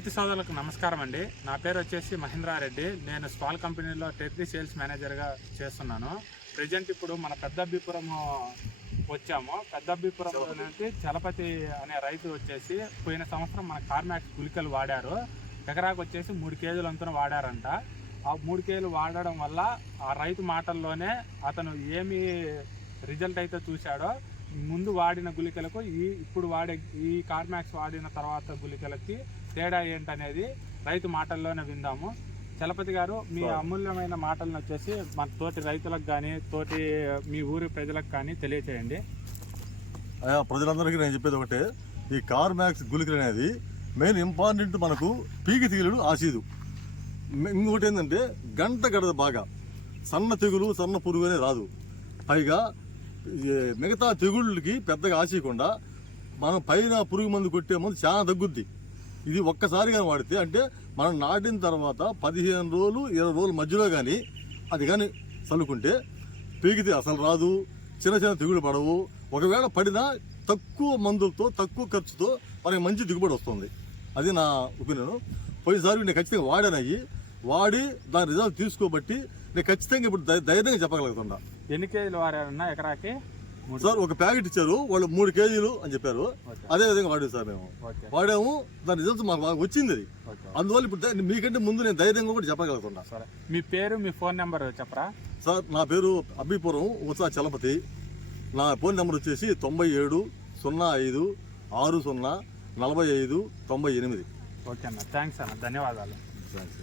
రైతు సోదరులకు నమస్కారం అండి. నా పేరు వచ్చేసి మహేంద్రారెడ్డి. నేను స్పాల్ కంపెనీలో టెర్రీ సేల్స్ మేనేజర్గా చేస్తున్నాను. ప్రజెంట్ ఇప్పుడు మన పెద్దబ్బిపురం వచ్చాము. పెద్దబ్బిపురం నుంచి చలపతి అనే రైతు వచ్చేసి పోయిన సంవత్సరం మన కార్మాక్స్ గుళికలు వాడారు. ఎకరాకు వచ్చేసి 3 కేజీలంతా వాడారంట. ఆ 3 కేజీలు వాడడం వల్ల ఆ రైతు మాటల్లోనే అతను ఏమి రిజల్ట్ అయితే చూశాడో, ముందు వాడిన గుళికలకు ఇప్పుడు వాడే ఈ కార్మాక్స్ వాడిన తర్వాత గుళికలకి తేడా ఏంటనేది రైతు మాటల్లోనే విందాము. చలపతి గారు, మీ అమూల్యమైన మాటలను వచ్చేసి మన తోటి రైతులకు కానీ మీ ఊరి ప్రజలకు కానీ తెలియచేయండి. ప్రజలందరికీ నేను చెప్పేది ఒకటే, ఈ కార్మాక్స్ గుళికలు అనేది మెయిన్ ఇంపార్టెంట్. మనకు పీకి తెగులు ఆసీదు. ఇంకొకటి ఏంటంటే గంట గడద బాగా సన్న తెగులు సన్న పురుగు అనేది రాదు. పైగా మిగతా తెగుళ్ళకి పెద్దగా ఆశీయకుండా మనం పైన పురుగు మందు కొట్టే మందు చాలా తగ్గుద్ది. ఇది ఒక్కసారిగా వాడితే అంటే మనం నాటిన తర్వాత 15 రోజులు 20 రోజుల మధ్యలో కానీ అది కానీ చల్లుకుంటే పీకితే అసలు రాదు. చిన్న తెగులు పడవు. ఒకవేళ పడినా తక్కువ మందులతో తక్కువ ఖర్చుతో మనకి మంచి దిగుబడి వస్తుంది. అది నా ఒపీనియన్. పోయినసారి నేను ఖచ్చితంగా వాడి దాని రిజల్ట్ తీసుకోబట్టి నేను ఖచ్చితంగా ఇప్పుడు ధైర్యంగా చెప్పగలుగుతున్నా. ఎన్ని కేజీలు వాడారన్నా ఎకరాకి? సార్ ఒక ప్యాకెట్ ఇచ్చారు, వాళ్ళు 3 కేజీలు అని చెప్పారు. అదే విధంగా వాడాము సార్. మేము వాడాము, దాని రిజల్ట్స్ మాకు బాగా వచ్చింది. అది అందువల్ల ఇప్పుడు మీకంటే ముందు నేను ధైర్యంగా కూడా చెప్పగలుగుతున్నా. సరే, మీ పేరు మీ ఫోన్ నెంబర్ చెప్పరా? సార్ నా పేరు అబ్బిపురం ఉత్సా చలపతి. నా ఫోన్ నెంబర్ వచ్చేసి 97 05 60 45 98. ఓకే అన్న, థ్యాంక్స్ అన్న, ధన్యవాదాలు. థ్యాంక్స్.